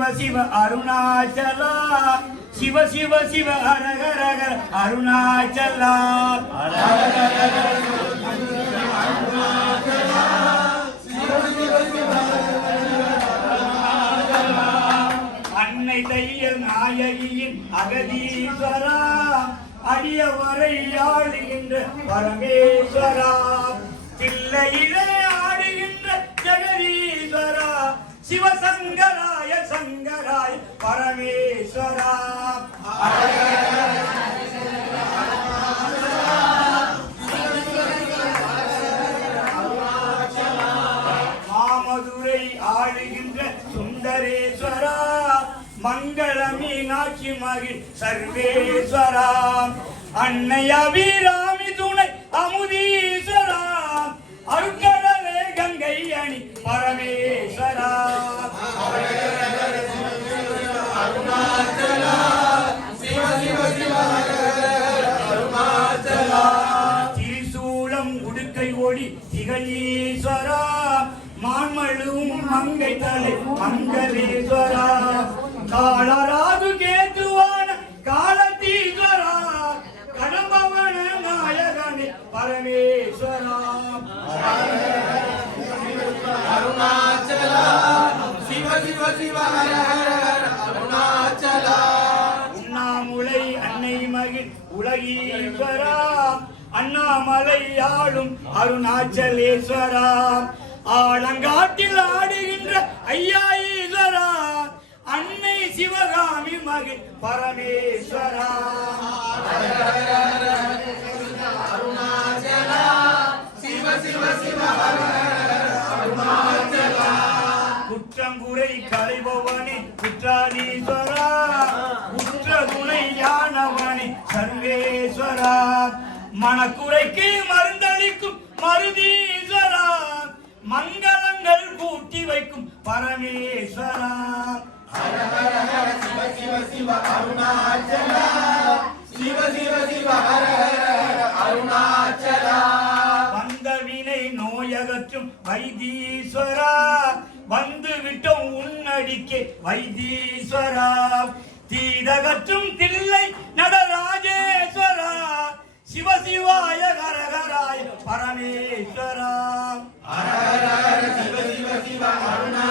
சிவ சிவ அருணாச்சலா சிவ சிவ சிவ ஹர ஹர ஹர அருணாச்சலா அன்னை தையல் நாயகியின் அகதீஸ்வரா அடியவரை ஆடுகின்ற பரமேஸ்வரா தில்லையிலே ஆடுகின்ற ஜெகதீஸ்வரா சிவசங்கராய சங்கராய பரமேஸ்வரா மாமதுரை ஆடுகின்ற சுந்தரேஸ்வரா மங்கள மீனாட்சி மகிழ் சர்வேஸ்வரா அன்னை அபிராமி துணை அமுதீஸ்வரா அருட்கடலே கங்கை அணி பரமேஸ்வரா திரிசூலம் உடுக்கை ஓடி திகழீஸ்வரா மான்மழுவும் மங்கை தலை மங்களேஸ்வரா காலராது கேத்துவான காலத்தீஸ்வரா கடம்பவன நாயகனே பரமேஸ்வரா அருணாச்சலா சிவ சிவ சிவ ஹர ஹர அருணாச்சலா உண்ணாமுலை அன்னை மகிழ் உலகீஸ்வரா அண்ணாமலை ஆளும் அருணாச்சலேஸ்வரா ஆலங்காட்டில் ஆடுகின்ற ஐயா ஈஸ்வரா அன்னை சிவகாமி மகிழ் பரமேஸ்வரா அருணாச்சலா சிவ சிவ சிவ அருணாச்சலா குற்றங்குறை களைபவனே குற்றாலீஸ்வரா குற்றகுணை யானவனே சர்வேஸ்வரா மனக்குறைக்கு மருந்தளிக்கும் மருதீஸ்வரா மங்களங்கள் கூட்டி வைக்கும் பரமேஸ்வரா ஹர ஹர ஹர சிவ சிவ சிவ அருணாச்சலா சிவ சிவ சிவ ஹர ஹர அருணாச்சலா வந்த வினை நோயகற்றும் வைத்தீஸ்வரா வந்து விட்டோம் உன்னடிக்கே வைத்தீஸ்வரா தீதகற்றும் தில்லை நடராஜேஸ்வரா சிவ சிவாய கரகராய பரமேஸ்வரா ஹர ஹர சிவ சிவ சிவ அருணா